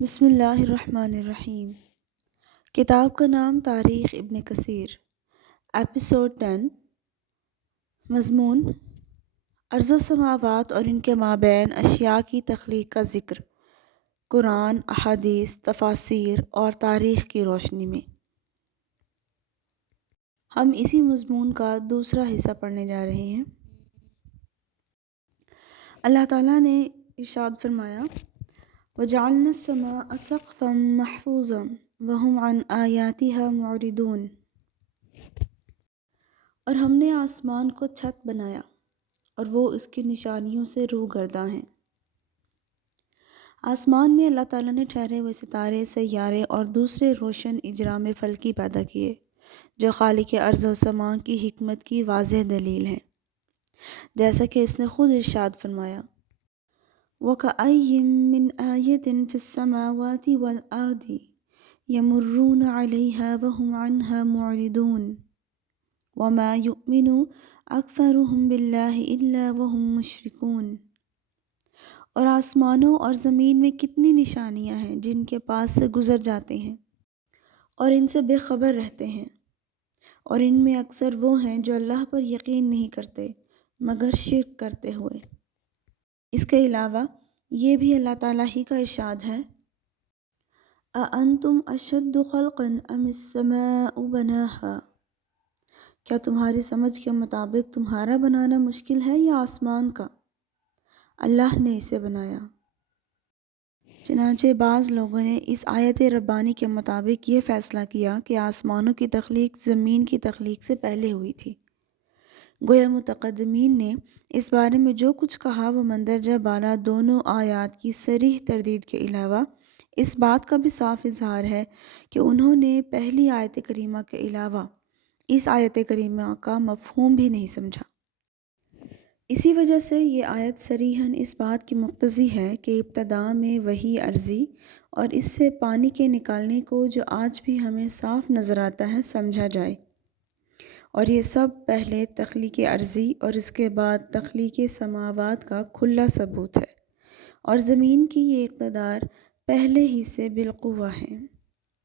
بسم اللہ الرحمن الرحیم۔ کتاب کا نام تاریخ ابن کثیر۔ ایپیسوڈ 10۔ مضمون: ارض و سماوات اور ان کے مابین اشیاء کی تخلیق کا ذکر قرآن، احادیث، تفاسیر اور تاریخ کی روشنی میں۔ ہم اسی مضمون کا دوسرا حصہ پڑھنے جا رہے ہیں۔ اللہ تعالیٰ نے ارشاد فرمایا: وَجَعَلْنَا السَّمَاءَ سَقْفًا مَحْفُوظًا وَهُمْ عَنْ آيَاتِهَا مُعْرِضُونَ۔ اور ہم نے آسمان کو چھت بنایا اور وہ اس کی نشانیوں سے روگرداں ہیں۔ آسمان میں اللہ تعالیٰ نے ٹھہرے ہوئے ستارے، سیارے اور دوسرے روشن اجرام فلکی پیدا کیے جو خالق ارض و سماء کی حکمت کی واضح دلیل ہیں، جیسا کہ اس نے خود ارشاد فرمایا: وَكَأَيٍّ مِّنْ آيَةٍ فِي السَّمَاوَاتِ وَالْأَرْضِ يَمُرُّونَ عَلَيْهَا وَهُمْ عَنْهَا مُعْرِضُونَ وَمَا يُؤْمِنُ أَكْثَرُهُم بِاللَّهِ إِلَّا وَهُم مُشْرِكُونَ۔ اور آسمانوں اور زمین میں کتنی نشانیاں ہیں جن کے پاس سے گزر جاتے ہیں اور ان سے بے خبر رہتے ہیں، اور ان میں اکثر وہ ہیں جو اللہ پر یقین نہیں کرتے مگر شرک کرتے ہوئے۔ اس کے علاوہ یہ بھی اللہ تعالیٰ ہی کا ارشاد ہے: أَأَنْتُمْ أَشَدُّ خَلْقًا أَمِ السَّمَاءُ بَنَاهَا۔ کیا تمہاری سمجھ کے مطابق تمہارا بنانا مشکل ہے یا آسمان کا؟ اللہ نے اسے بنایا۔ چنانچہ بعض لوگوں نے اس آیت ربانی کے مطابق یہ فیصلہ کیا کہ آسمانوں کی تخلیق زمین کی تخلیق سے پہلے ہوئی تھی۔ گویا متقدمین نے اس بارے میں جو کچھ کہا وہ مندرجہ بالا دونوں آیات کی صریح تردید کے علاوہ اس بات کا بھی صاف اظہار ہے کہ انہوں نے پہلی آیت کریمہ کے علاوہ اس آیت کریمہ کا مفہوم بھی نہیں سمجھا۔ اسی وجہ سے یہ آیت صریحاً اس بات کی مقتضی ہے کہ ابتدا میں وحی عرضی اور اس سے پانی کے نکالنے کو جو آج بھی ہمیں صاف نظر آتا ہے سمجھا جائے، اور یہ سب پہلے تخلیق عرضی اور اس کے بعد تخلیق سماوات کا کھلا ثبوت ہے، اور زمین کی یہ اقتدار پہلے ہی سے بالقوہ ہے،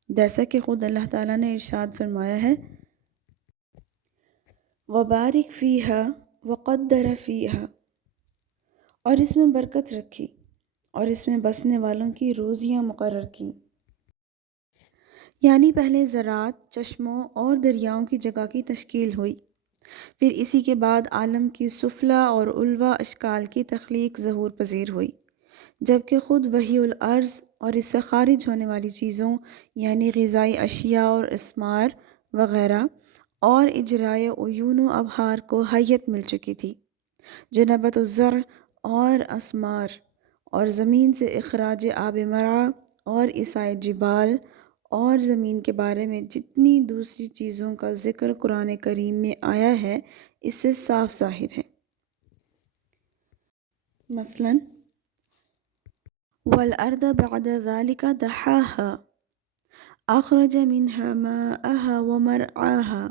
جیسا کہ خود اللہ تعالیٰ نے ارشاد فرمایا ہے: وَبَارِكْ فِيهَا وَقَدَّرَ فِيهَا۔ اور اس میں برکت رکھی اور اس میں بسنے والوں کی روزیاں مقرر کی۔ یعنی پہلے زراعت، چشموں اور دریاؤں کی جگہ کی تشکیل ہوئی، پھر اسی کے بعد عالم کی سفلی اور علوی اشکال کی تخلیق ظہور پذیر ہوئی، جبکہ خود وحی الارض اور اس سے خارج ہونے والی چیزوں یعنی غذائی اشیاء اور اسمار وغیرہ اور اجرائے عیون و ابحار کو حیت مل چکی تھی، جو نبت الزرع اور اسمار اور زمین سے اخراج آب مرعا اور احاطۂ جبال اور زمین کے بارے میں جتنی دوسری چیزوں کا ذکر قرآن کریم میں آیا ہے اس سے صاف ظاہر ہے۔ مثلاً وَالْأَرْضَ بَعْدَ ذَلِكَ دَحَاهَا أَخْرَجَ مِنْهَا مَاءَهَا وَمَرْعَاهَا۔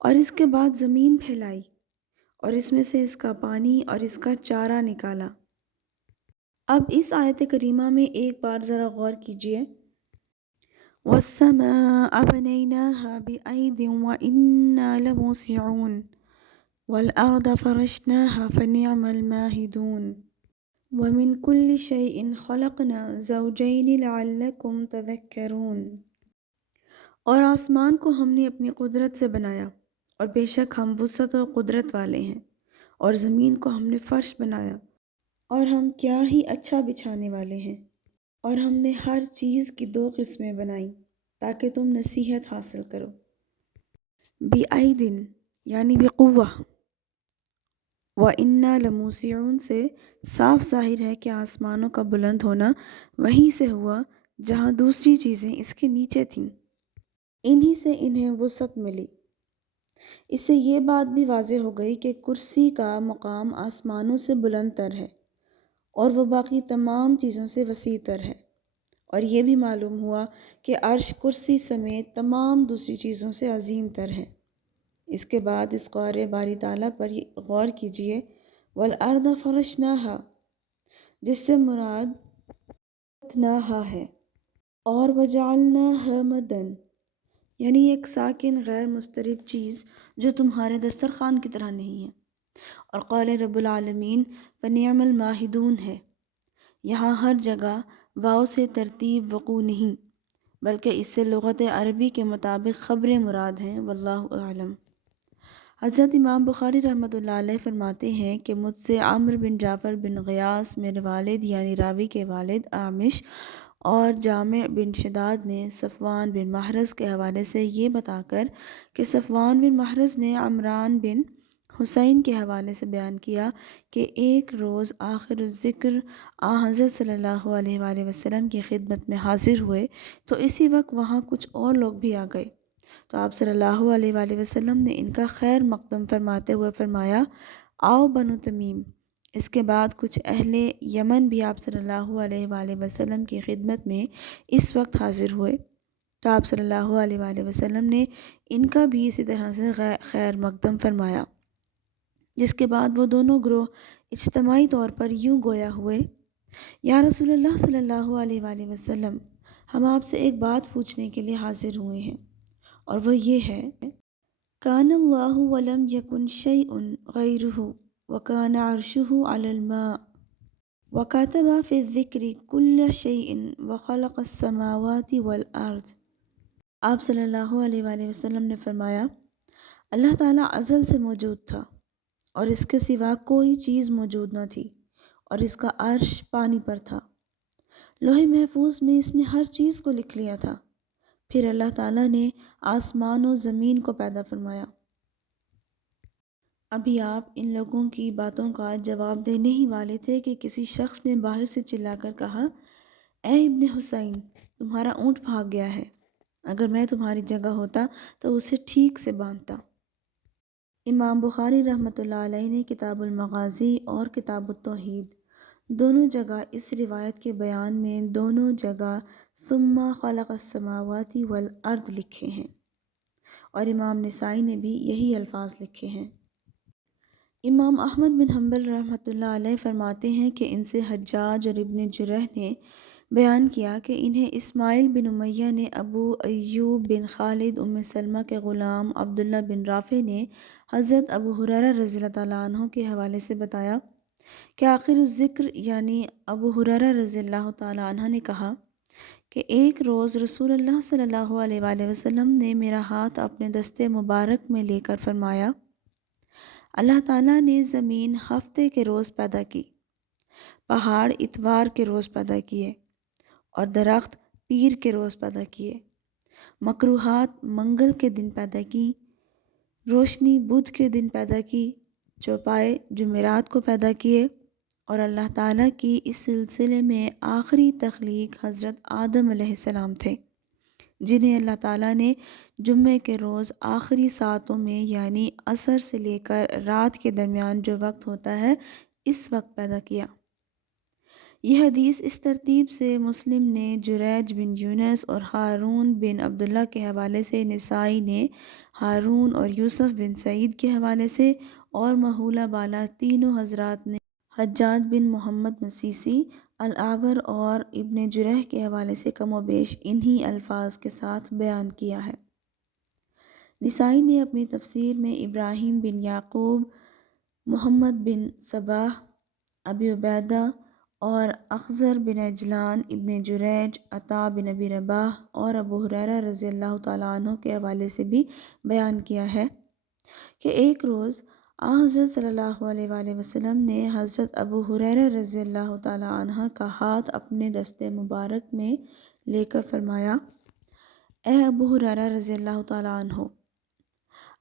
اور اس کے بعد زمین پھیلائی اور اس میں سے اس کا پانی اور اس کا چارہ نکالا۔ اب اس آیت کریمہ میں ایک بار ذرا غور کیجئے: وَالسَّمَاءَ بَنَيْنَاهَا بِأَيْدٍ وَإِنَّا لَمُوسِعُونَ وَالْأَرْضَ فَرَشْنَاهَا فَنِعْمَ الْمَاهِدُونَ وَمِنْ كُلِّ شَيْءٍ خَلَقْنَا زَوْجَيْنِ لَعَلَّكُمْ تَذَكَّرُونَ۔ اور آسمان کو ہم نے اپنی قدرت سے بنایا اور بے شک ہم وسعت و قدرت والے ہیں، اور زمین کو ہم نے فرش بنایا اور ہم کیا ہی اچھا بچھانے والے ہیں، اور ہم نے ہر چیز کی دو قسمیں بنائیں تاکہ تم نصیحت حاصل کرو۔ بِأَيْدٍ یعنی بقوہ، وَإِنَّا لَمُوسِعُونَ سے صاف ظاہر ہے کہ آسمانوں کا بلند ہونا وہیں سے ہوا جہاں دوسری چیزیں اس کے نیچے تھیں، انہی سے انہیں وسعت ملی۔ اس سے یہ بات بھی واضح ہو گئی کہ کرسی کا مقام آسمانوں سے بلند تر ہے اور وہ باقی تمام چیزوں سے وسیع تر ہے، اور یہ بھی معلوم ہوا کہ عرش کرسی سمیت تمام دوسری چیزوں سے عظیم تر ہے۔ اس کے بعد اس قول باری تعالیٰ پر غور کیجئے: وَالْأَرْضَ فَرَشْنَاهَا، جس سے مراد نہا ہے، اور وجعلناها مدن یعنی ایک ساکن غیر مضطرب چیز جو تمہارے دسترخوان کی طرح نہیں ہے۔ اور قال رب العالمین فنعم الماہدون ہے، یہاں ہر جگہ واو سے ترتیب وقوع نہیں بلکہ اس سے لغت عربی کے مطابق خبریں مراد ہیں، واللہ اعلم۔ حضرت امام بخاری رحمۃ اللہ علیہ فرماتے ہیں کہ مجھ سے عمرو بن جعفر بن غیاث میرے والد یعنی راوی کے والد اعمش اور جامع بن شداد نے صفوان بن محرز کے حوالے سے یہ بتا کر کہ صفوان بن محرز نے عمران بن حسین کے حوالے سے بیان کیا کہ ایک روز آخر الذکر حضرت صلی اللہ علیہ وآلہ وسلم کی خدمت میں حاضر ہوئے تو اسی وقت وہاں کچھ اور لوگ بھی آ گئے، تو آپ صلی اللہ علیہ وآلہ وسلم نے ان کا خیر مقدم فرماتے ہوئے فرمایا آؤ بنو تمیم۔ اس کے بعد کچھ اہل یمن بھی آپ صلی اللہ علیہ وآلہ وسلم کی خدمت میں اس وقت حاضر ہوئے، تو آپ صلی اللہ علیہ وآلہ وسلم نے ان کا بھی اسی طرح سے خیر مقدم فرمایا، جس کے بعد وہ دونوں گروہ اجتماعی طور پر یوں گویا ہوئے، یا رسول اللہ صلی اللہ علیہ وآلہ وسلم، ہم آپ سے ایک بات پوچھنے کے لیے حاضر ہوئے ہیں، اور وہ یہ ہے کان اللہ ولم یکن شیء غیرہ وکان عرشہ علی الماء وکاتب فی الذکر کل شیء وخلق السماوات والارض۔ آپ صلی اللہ علیہ وآلہ وسلم نے فرمایا اللہ تعالیٰ ازل سے موجود تھا اور اس کے سوا کوئی چیز موجود نہ تھی، اور اس کا عرش پانی پر تھا، لوح محفوظ میں اس نے ہر چیز کو لکھ لیا تھا، پھر اللہ تعالیٰ نے آسمان و زمین کو پیدا فرمایا۔ ابھی آپ ان لوگوں کی باتوں کا جواب دینے ہی والے تھے کہ کسی شخص نے باہر سے چلا کر کہا اے ابن حسین، تمہارا اونٹ بھاگ گیا ہے، اگر میں تمہاری جگہ ہوتا تو اسے ٹھیک سے باندھتا۔ امام بخاری رحمۃ اللہ علیہ نے کتاب المغازی اور کتاب التوحید دونوں جگہ اس روایت کے بیان میں دونوں جگہ ثم خلق السماوات والارض لکھے ہیں، اور امام نسائی نے بھی یہی الفاظ لکھے ہیں۔ امام احمد بن حنبل رحمۃ اللہ علیہ فرماتے ہیں کہ ان سے حجاج اور ابن جرح نے بیان کیا کہ انہیں اسماعیل بن امیہ نے ابو ایوب بن خالد ام سلمہ کے غلام عبداللہ بن رافع نے حضرت ابو ہریرہ رضی اللہ تعالیٰ عنہ کے حوالے سے بتایا کہ آخر الذکر یعنی ابو ہریرہ رضی اللہ تعالیٰ عنہ نے کہا کہ ایک روز رسول اللہ صلی اللہ علیہ وآلہ وسلم نے میرا ہاتھ اپنے دستے مبارک میں لے کر فرمایا اللہ تعالیٰ نے زمین ہفتے کے روز پیدا کی، پہاڑ اتوار کے روز پیدا کیے، اور درخت پیر کے روز پیدا کیے، مکروہات منگل کے دن پیدا کی، روشنی بدھ کے دن پیدا کی، چوپائے جمعرات کو پیدا کیے، اور اللہ تعالیٰ کی اس سلسلے میں آخری تخلیق حضرت آدم علیہ السلام تھے، جنہیں اللہ تعالیٰ نے جمعے کے روز آخری ساعتوں میں یعنی عصر سے لے کر رات کے درمیان جو وقت ہوتا ہے اس وقت پیدا کیا۔ یہ حدیث اس ترتیب سے مسلم نے جریج بن یونس اور ہارون بن عبداللہ کے حوالے سے، نسائی نے ہارون اور یوسف بن سعید کے حوالے سے، اور محولہ بالا تینوں حضرات نے حجاج بن محمد مسیسی، الاعور اور ابن جرح کے حوالے سے کم و بیش انہی الفاظ کے ساتھ بیان کیا ہے۔ نسائی نے اپنی تفسیر میں ابراہیم بن یعقوب، محمد بن صباح، ابی عبیدہ اور اخضر بن عجلان، ابن جریج، عطا بن ابی رباح اور ابو ہریرہ رضی اللہ تعالیٰ عنہ کے حوالے سے بھی بیان کیا ہے کہ ایک روز حضرت صلی اللہ علیہ وآلہ وسلم نے حضرت ابو ہریرہ رضی اللہ تعالیٰ عنہ کا ہاتھ اپنے دستے مبارک میں لے کر فرمایا اے ابو ہریرہ رضی اللہ تعالیٰ عنہ،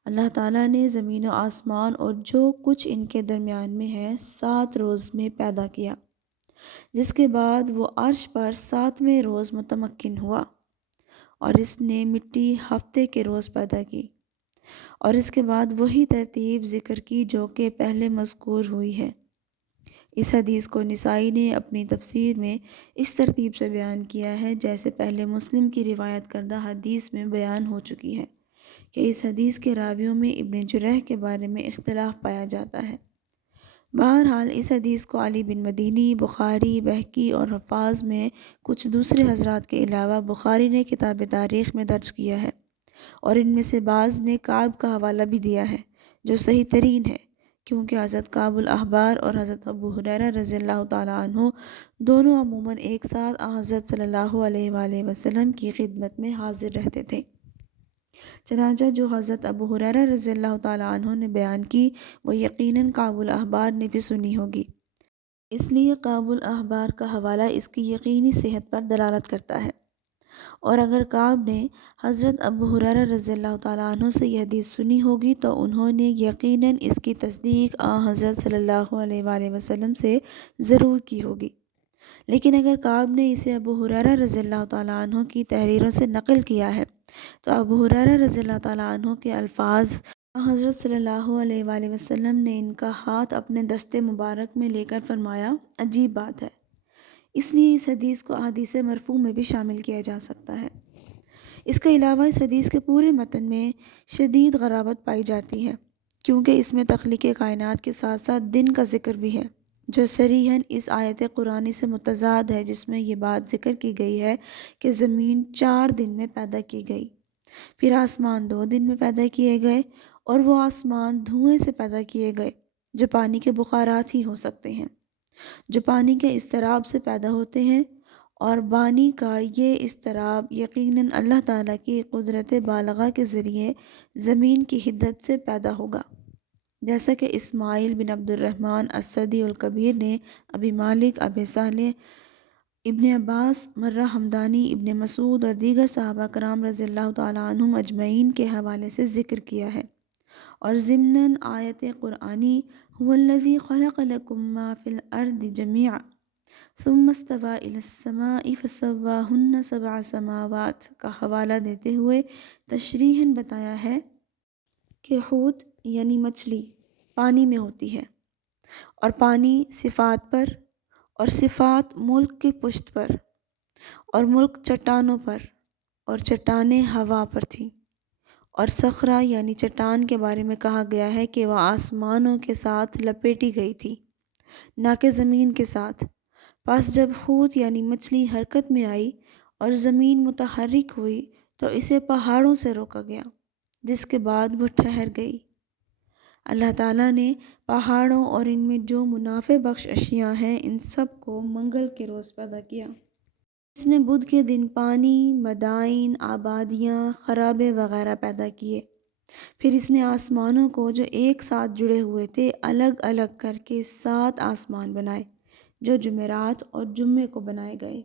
اللہ تعالیٰ نے زمین و آسمان اور جو کچھ ان کے درمیان میں ہے 7 روز میں پیدا کیا، جس کے بعد وہ عرش پر 7ویں روز متمکن ہوا، اور اس نے مٹی ہفتے کے روز پیدا کی، اور اس کے بعد وہی ترتیب ذکر کی جو کہ پہلے مذکور ہوئی ہے۔ اس حدیث کو نسائی نے اپنی تفسیر میں اس ترتیب سے بیان کیا ہے جیسے پہلے مسلم کی روایت کردہ حدیث میں بیان ہو چکی ہے کہ اس حدیث کے راویوں میں ابن جرح کے بارے میں اختلاف پایا جاتا ہے۔ بہرحال اس حدیث کو علی بن مدینی، بخاری، بہقی اور حفاظ میں کچھ دوسرے حضرات کے علاوہ بخاری نے کتاب تاریخ میں درج کیا ہے، اور ان میں سے بعض نے کعب کا حوالہ بھی دیا ہے جو صحیح ترین ہے، کیونکہ حضرت کعب الاحبار اور حضرت ابو ہریرہ رضی اللہ تعالیٰ عنہ دونوں عموماً ایک ساتھ حضرت صلی اللہ علیہ وآلہ وسلم کی خدمت میں حاضر رہتے تھے۔ چنانچہ جو حضرت ابو ہریرہ رضی اللہ تعالیٰ عنہ نے بیان کی وہ یقیناً کعب الاحبار نے بھی سنی ہوگی، اس لیے کعب الاحبار کا حوالہ اس کی یقینی صحت پر دلالت کرتا ہے۔ اور اگر کعب نے حضرت ابو ہریرہ رضی اللہ تعالیٰ عنہ سے یہ حدیث سنی ہوگی تو انہوں نے یقیناً اس کی تصدیق حضرت صلی اللہ علیہ وآلہ وسلم سے ضرور کی ہوگی، لیکن اگر کعب نے اسے ابو ہریرہ رضی اللہ تعالیٰ عنہ کی تحریروں سے نقل کیا ہے تو ابو ہریرہ رضی اللہ تعالیٰ عنہ کے الفاظ حضرت صلی اللہ علیہ وآلہ وسلم نے ان کا ہاتھ اپنے دستے مبارک میں لے کر فرمایا عجیب بات ہے، اس لیے اس حدیث کو احادیث مرفوع میں بھی شامل کیا جا سکتا ہے۔ اس کے علاوہ اس حدیث کے پورے متن میں شدید غرابت پائی جاتی ہے، کیونکہ اس میں تخلیق کائنات کے ساتھ ساتھ دن کا ذکر بھی ہے جو صریحاً اس آیت قرآنی سے متضاد ہے، جس میں یہ بات ذکر کی گئی ہے کہ زمین 4 دن میں پیدا کی گئی، پھر آسمان 2 دن میں پیدا کیے گئے، اور وہ آسمان دھوئیں سے پیدا کیے گئے جو پانی کے بخارات ہی ہو سکتے ہیں، جو پانی کے اضطراب سے پیدا ہوتے ہیں، اور بانی کا یہ اضطراب یقیناً اللہ تعالیٰ کی قدرت بالغہ کے ذریعے زمین کی حدت سے پیدا ہوگا، جیسا کہ اسماعیل بن عبد الرحمن السدی الکبیر نے ابی مالک، ابی صالح، ابن عباس، مرہ حمدانی، ابن مسعود اور دیگر صحابہ کرام رضی اللہ تعالیٰ عنہم اجمعین کے حوالے سے ذکر کیا ہے۔ اور ضمناً آیت قرآنی هو الذی خلق لکم ما فی الارض جمیعا ثم استوى الی السماء فسواہن 7 سماوات کا حوالہ دیتے ہوئے تشریحاً بتایا ہے کہ حوت یعنی مچھلی پانی میں ہوتی ہے، اور پانی صفات پر، اور صفات ملک کی پشت پر، اور ملک چٹانوں پر، اور چٹانیں ہوا پر تھیں، اور صخرہ یعنی چٹان کے بارے میں کہا گیا ہے کہ وہ آسمانوں کے ساتھ لپیٹی گئی تھی نہ کہ زمین کے ساتھ، پس جب حوت یعنی مچھلی حرکت میں آئی اور زمین متحرک ہوئی تو اسے پہاڑوں سے روکا گیا، جس کے بعد وہ ٹھہر گئی۔ اللہ تعالیٰ نے پہاڑوں اور ان میں جو منافع بخش اشیاء ہیں ان سب کو منگل کے روز پیدا کیا۔ اس نے بدھ کے دن پانی، مدائن، آبادیاں، خرابے وغیرہ پیدا کیے، پھر اس نے آسمانوں کو جو ایک ساتھ جڑے ہوئے تھے الگ الگ کر کے 7 آسمان بنائے جو جمعرات اور جمعے کو بنائے گئے۔